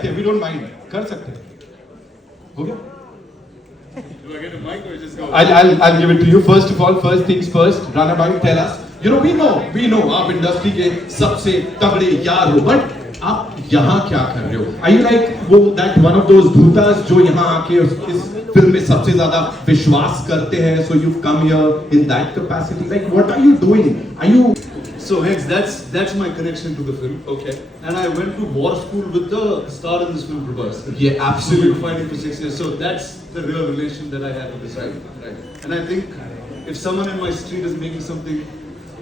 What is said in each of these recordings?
सकते हैं, we don't mind. कर सकते हैं. हो गया? Do I get a mic or just go? I'll give it to you. First of all, first things first. Rana bhai, tell us. You know, we know आप industry के सबसे तगड़े यार हो, but आप यहाँ क्या कर रहे हो? Are you like वो that one of those धूतास जो यहाँ आके इस फिल्म में सबसे ज़्यादा विश्वास करते हैं? So you've come here in that capacity. Like, what are you doing? Are you? So hence that's my connection to the film. Okay. And I went to war school with the star in this film, Prabhas. Yeah, So we absolutely. were fighting for 6 years. So that's the real relation that I have with this film. Right. And I think if someone in my street is making something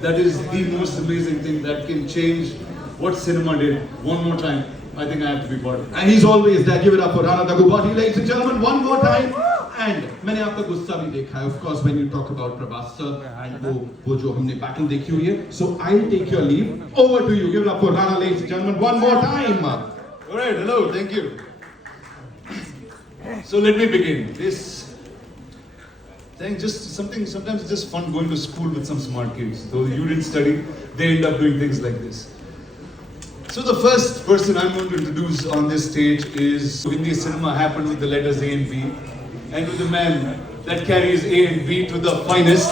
that is the most amazing thing that can change what cinema did one more time, I think I have to be part of it. And he's always there. Give it up for Rana Daggubati, ladies and gentlemen, one more time. And मैंने आपका गुस्सा भी देखा है, of course, when you talk about Prabhas sir and वो जो हमने battle देखी हुई है. So I'll take your leave. Over to you. Give it up for Rana, ladies and gentlemen, one more time. All right, hello, thank you. So let me begin. This thing, just something, sometimes it's just fun going to school with some smart kids. Though you didn't study, they end up doing things like this. So the first person I'm going to introduce on this stage is Hindi cinema happened with the letters A and B, and with the man that carries A and B to the finest.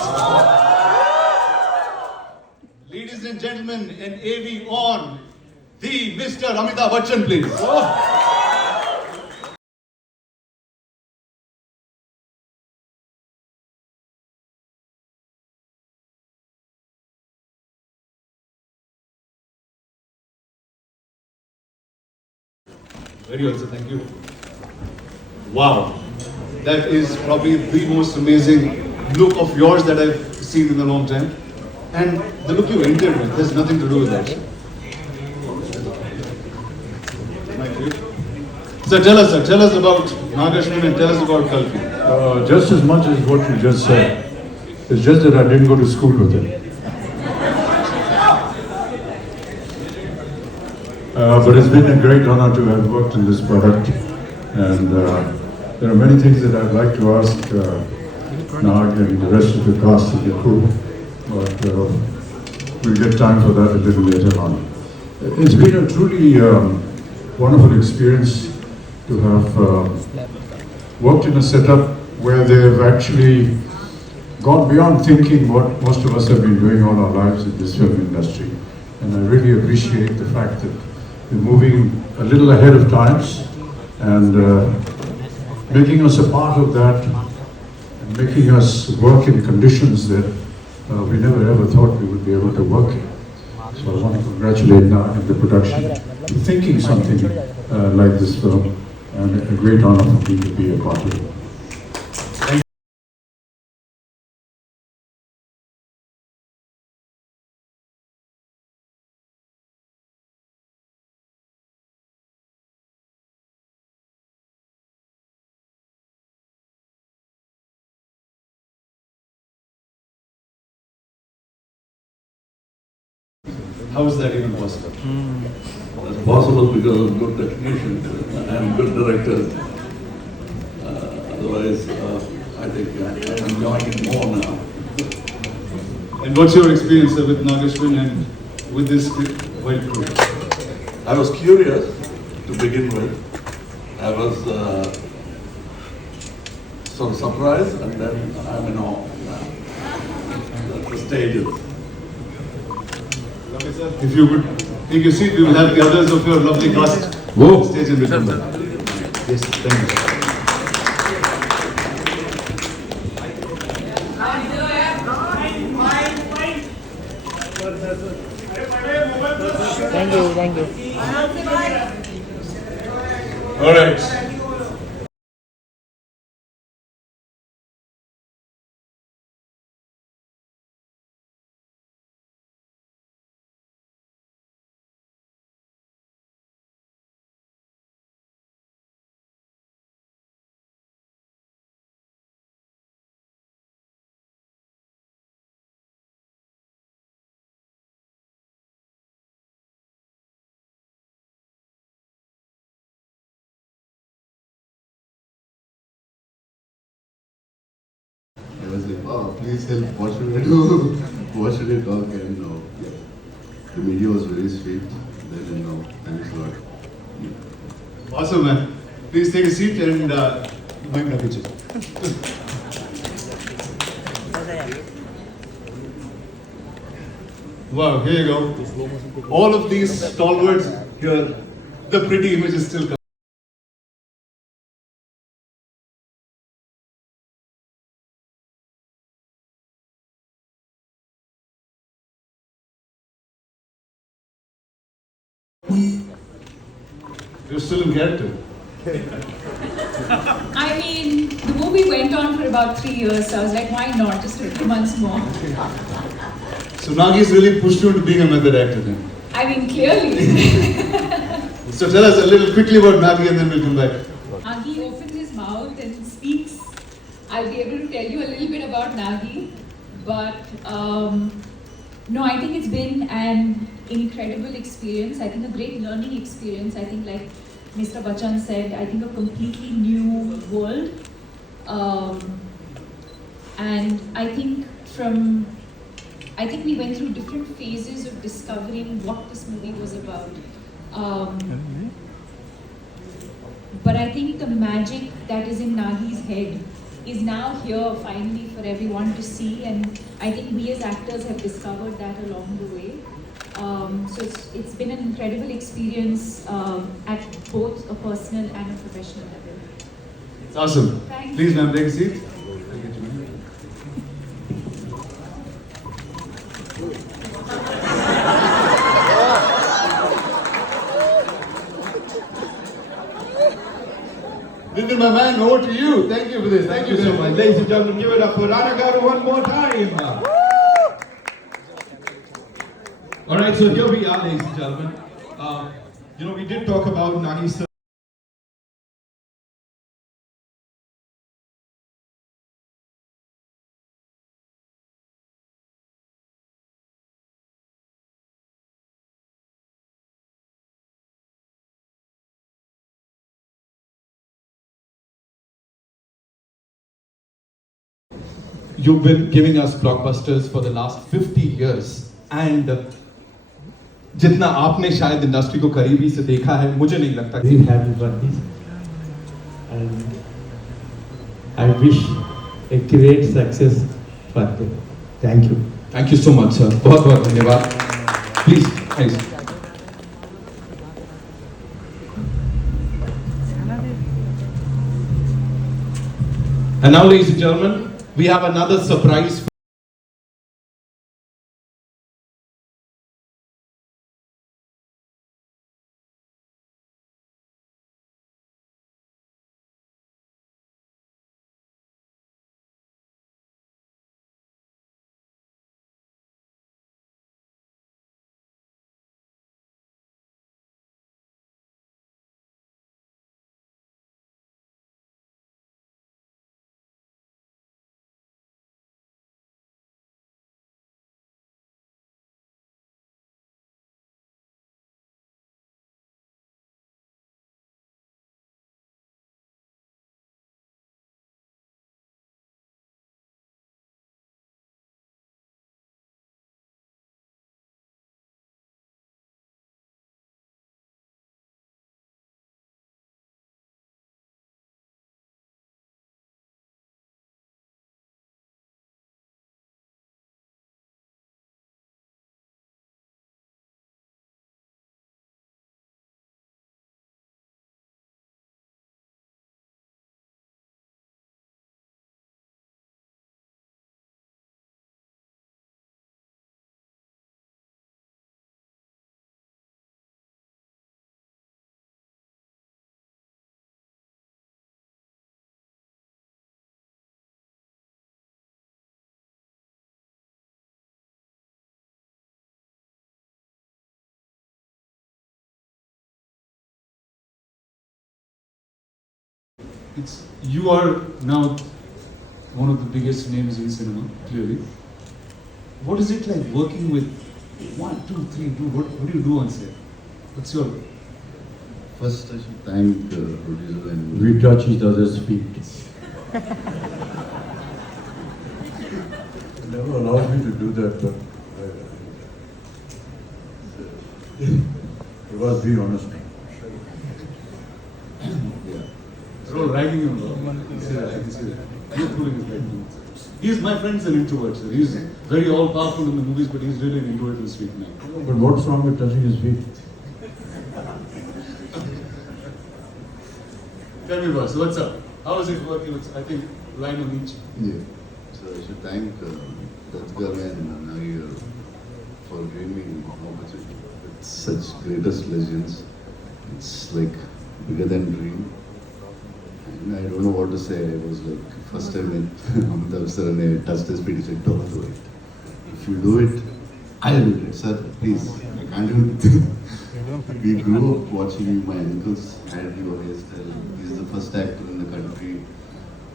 Ladies and gentlemen, an AV on, the Mr. Amitabh Bachchan, please. Very well, sir. Thank you. Wow. That is probably the most amazing look of yours that I've seen in a long time. And the look you entered with has nothing to do with that. Thank you. Sir, tell us about Nagashwan and tell us about Kalki. Just as much as what you just said. It's just that I didn't go to school with it. But it's been a great honor to have worked in this product. And there are many things that I'd like to ask Nag and the rest of the cast of the crew. But we'll get time for that a little later on. It's been a truly wonderful experience to have worked in a setup where they've actually gone beyond thinking what most of us have been doing all our lives in this film industry. And I really appreciate the fact that they're moving a little ahead of times and making us a part of that and making us work in conditions that we never ever thought we would be able to work in. So I want to congratulate Nag and the production for thinking something like this film, and a great honor for me to be a part of it. How is that even possible? That's possible because of good technician and good directors. Otherwise, I think I'm enjoying it more now. And what's your experience with Nagashwan and with this white crew? I was curious to begin with. I was sort of surprised, and then I'm in awe. That's the stages. Lovely, sir. If you could take your seat, we will have the others of your lovely cast Whoa. on stage in between them. Yes, thank you. Thank you. All right. I was like, wow, please help, what should I do? What should I talk? And the media was very sweet. Then, thanks a lot. Awesome, man. Please take a seat and make a picture. Wow, here you go. All of these stalwarts here, the pretty images still come. You're still in character. I mean, the movie went on for about 3 years, so I was like, why not? Just a few months more. So Nagi's really pushed you into being a method actor then. I mean, clearly. So tell us a little quickly about Nagi and then we'll come back. Nagi opens his mouth and speaks. I'll be able to tell you a little bit about Nagi. But no, I think it's been an incredible experience. I think a great learning experience. I think, like Mr. Bachchan said, I think a completely new world. And I think we went through different phases of discovering what this movie was about. But I think the magic that is in Nagi's head is now here finally for everyone to see, and I think we as actors have discovered that along the way. So it's been an incredible experience at both a personal and a professional level. It's awesome. Thank Please, you. ma'am, take a seat. Thank you, ma'am. Nitin, my man, over to you. Thank you for this. Thank you so much. Ladies and gentlemen, give it up for Rana Garu one more time. Alright, so here we are, ladies and gentlemen. We did talk about Nagi sir. You've been giving us blockbusters for the last 50 years and जितना आपने शायद industry को करीबी से देखा है मुझे नहीं लगता Very happy for this, and I wish a great success for them. Thank you. Thank you so much sir बहुत बहुत धन्यवाद please please And now, ladies and gentlemen, we have another surprise. You are now one of the biggest names in cinema, clearly. What is it like working with 1, 2, 3, do? What do you do on set? What's your... First, I should thank producer and We touch each other's feet. Never allowed me to do that, but you must be honest. called ragging him. You can see that. I can see that. You're pulling his leg. He's my friend's an introvert, sir. He's very all powerful in the movies, but he's really an introvert in the sweet man. But what's wrong with touching his feet? Tell me, boss, what's up? How is it working with, I think, line on each? Yeah. So I should thank Tatgame and Nagi for giving me an opportunity with such greatest legends. It's like bigger than dream. And I don't know what to say. I was like, first time with Amitabh sir and I touched his feet, he said, don't do it. If you do it, I'll do it. Sir, please, I can't do it. We grew up watching you. My uncles had your hairstyle. He's the first actor in the country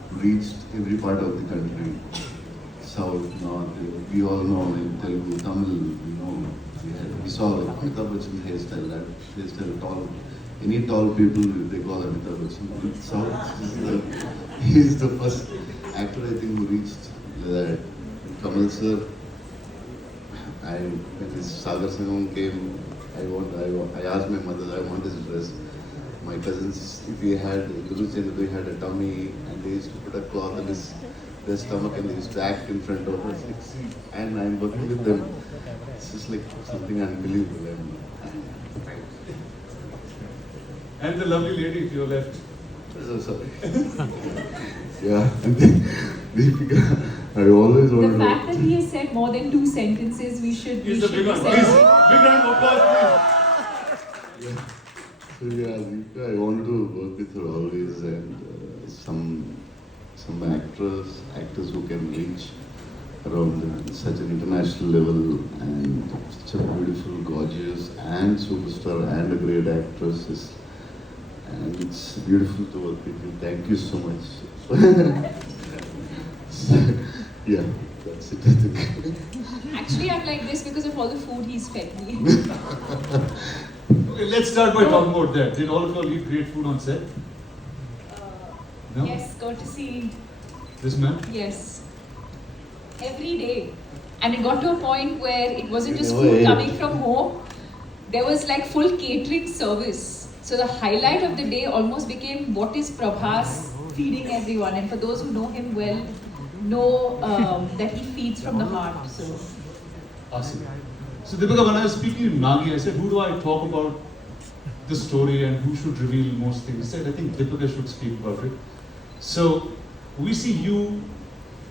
who reached every part of the country. South, North, we all know in Telugu, Tamil, we saw like Amitabh Bachchan's hairstyle, that hairstyle tall. Any tall people, they call Amitabh Bachchan. In South, he's the first actor I think who reached that. Kamal sir, when his Sagar Sangam came, I asked my mother, I want this dress. My cousins, if he had, Guru Chandra had a tummy and they used to put a cloth on their stomach and they used to act in front of us. And I'm working with them. It's just like something unbelievable. And the lovely lady to your left. So sorry. Yeah, and then Deepika, I always The wanted fact that he has said more than 2 sentences, we should He's the be big one. celebrating. Please, big round of applause, Yeah. So yeah, Deepika, I want to work with her always and some actors who can reach around such an international level and such a beautiful, gorgeous and superstar and a great actress. And it's beautiful to work with you. Thank you so much. Yeah, that's it. I think. Actually, I'm like this because of all the food he's fed me. please. Okay, let's start by talking about that. Did all of you all eat great food on set? No? Yes, got to see, This man? yes. Every day. And it got to a point where it wasn't just Oh, food yeah. coming from home, there was like full catering service. So the highlight of the day almost became what is Prabhas feeding everyone. And for those who know him well, know that he feeds from the heart. So Awesome. So Deepika, when I was speaking to Nagi, I said, who do I talk about the story and who should reveal most things? He said, I think Deepika should speak about it. So we see you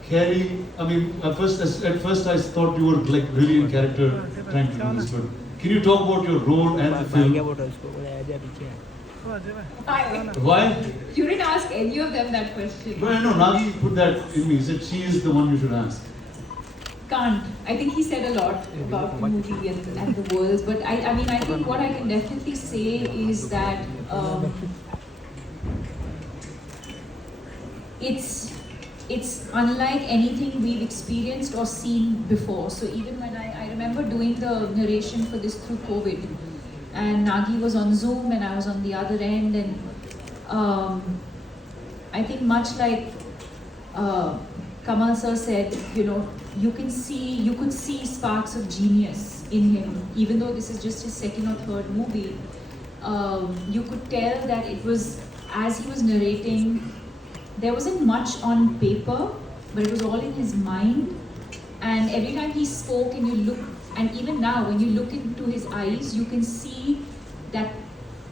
carry, I mean, at first I thought you were like really in character trying to do this, but can you talk about your role and the film? Why? you didn't ask any of them that question. No, Nagi put that in me. He said she is the one you should ask. Can't. I think he said a lot about the movie and the worlds, but I mean, I think what I can definitely say is that it's unlike anything we've experienced or seen before. So even when I remember doing the narration for this through COVID, and Nagi was on Zoom and I was on the other end, and I think much like Kamal sir said, you could see sparks of genius in him, even though this is just his second or third movie. You could tell that it was, as he was narrating, there wasn't much on paper, but it was all in his mind. And every time he spoke and you look, and even now when you look into his eyes, you can see that,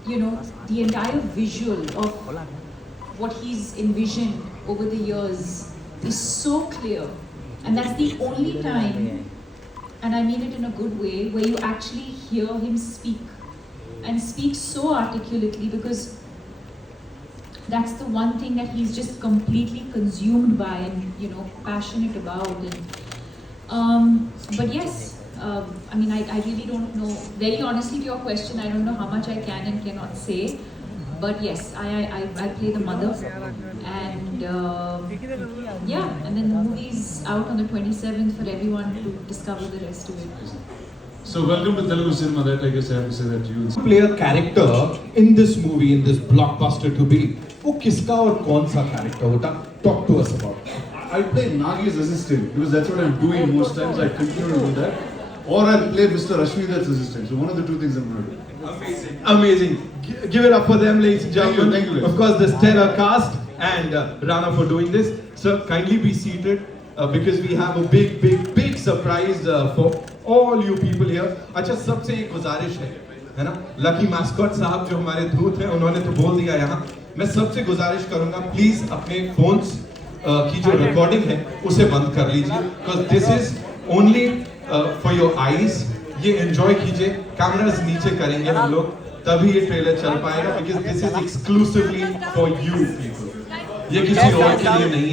the entire visual of what he's envisioned over the years is so clear. And that's the only time, and I mean it in a good way, where you actually hear him speak, and speak so articulately, because that's the one thing that he's just completely consumed by and, passionate about. And, but yes, I mean, I really don't know, very honestly to your question, I don't know how much I can and cannot say. But yes, I play the mother, and and then the movie's out on the 27th for everyone to discover the rest of it. So welcome to Telugu cinema. That I guess I have to say that to you. Play a character in this movie, in this blockbuster to be. वो किसका और कौन सा character होता? Talk to us about it. I play Nagi's assistant because that's what I'm doing most times. I continue to do that. or I'll play Mr. Ashwin's assistant. So one of the two things I'm going to do. Amazing. Give it up for them, ladies and gentlemen. Thank you. Of course, the stellar cast and Rana for doing this. Sir, kindly be seated because we have a big surprise for all you people here. अच्छा, सबसे एक गुजारिश है ना? Lucky mascot साहब जो हमारे दूत हैं, उन्होंने तो बोल दिया यहाँ. मैं सबसे गुजारिश करूँगा, प्लीज अपने फोन्स की जो रिकॉर्डिंग है उसे बंद कर लीजिए, because this is only for your eyes. ये एंजॉय कीजिए, कैमरास नीचे करेंगे हम लोग, तभी ये ट्रेलर चल पाएगा, because this is exclusively for you people. ये किसी और के लिए नहीं है.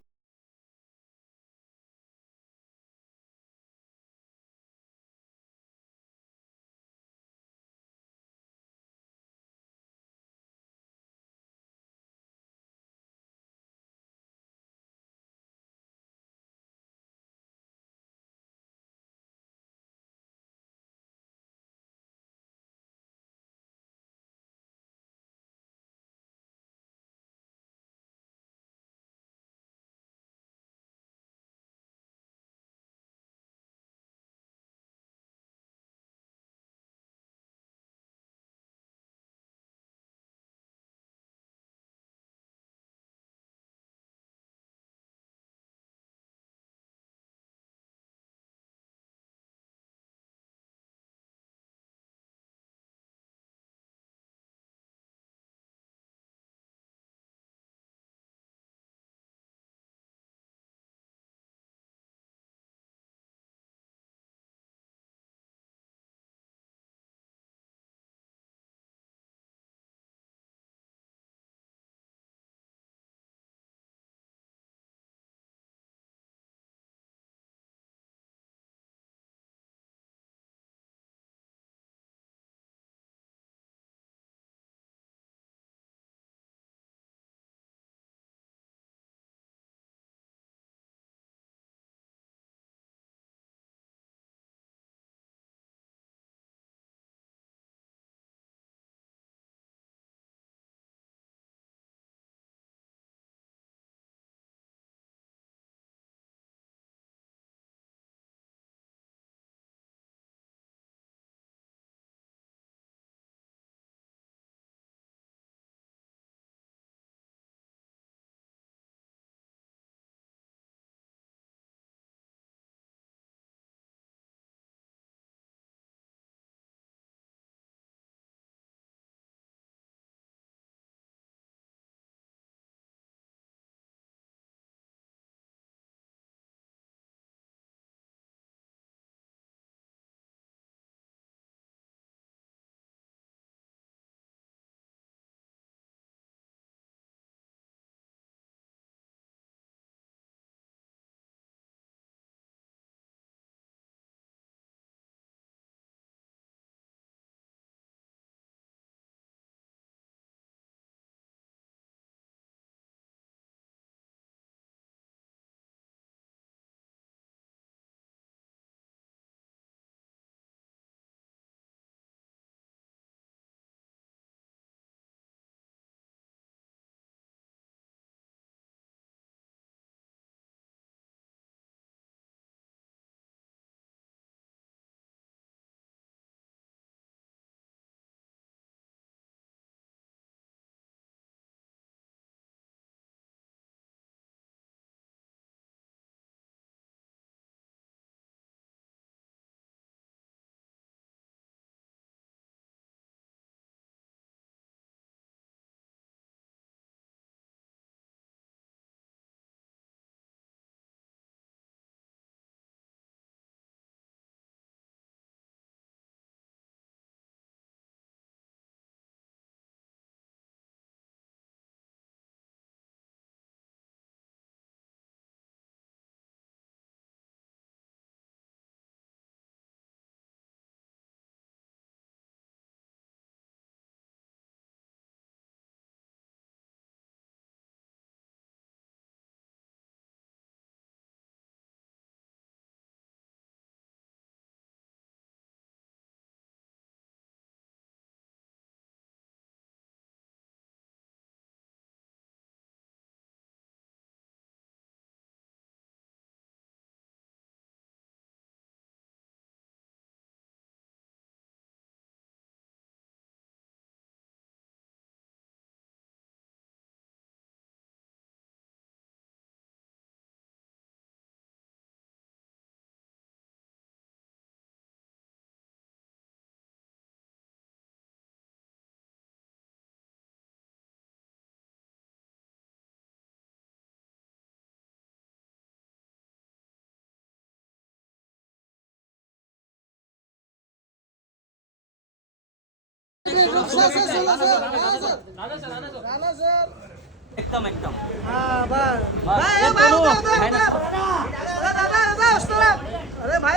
अरे भाई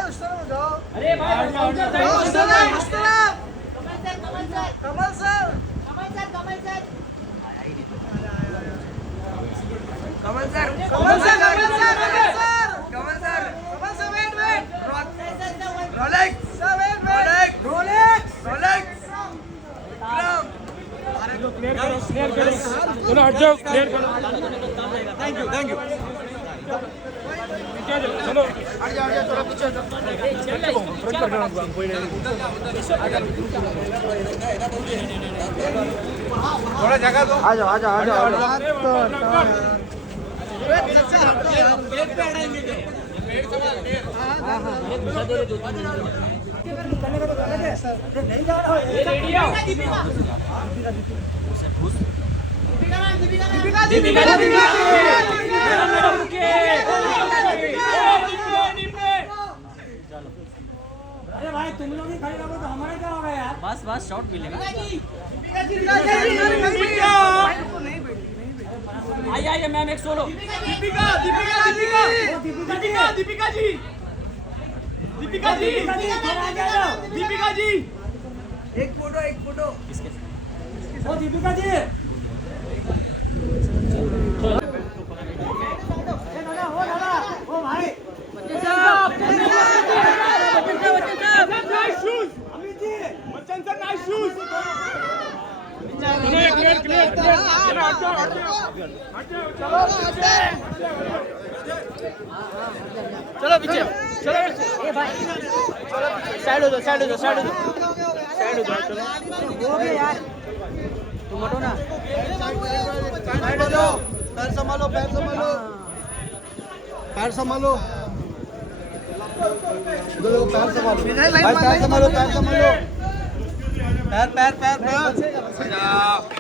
कमल सर वेट रोलेक्स चलो हट जाओ, क्लियर करो। थैंक यू चलो हट जाओ थोड़ा पीछे फ्रंट कर दो कोई नहीं थोड़ा जगह दो आ जाओ अरे भाई तुम लोग ही खड़े रहो तो हमारे क्या होगा यार। बस शॉट मिलेगा। आइए मैम एक सोलो। दीपिका जी एक फोटो ओ दीपिका जी ओ भाई Bachchan sir nice shoes clear चलो पीछे चलो ए भाई चलो साइड हो जाओ चलो हो गया यार तुम हटो ना। साइड हो जाओ पैर संभालो पैर संभालो पैर संभालो पैर संभालो पैर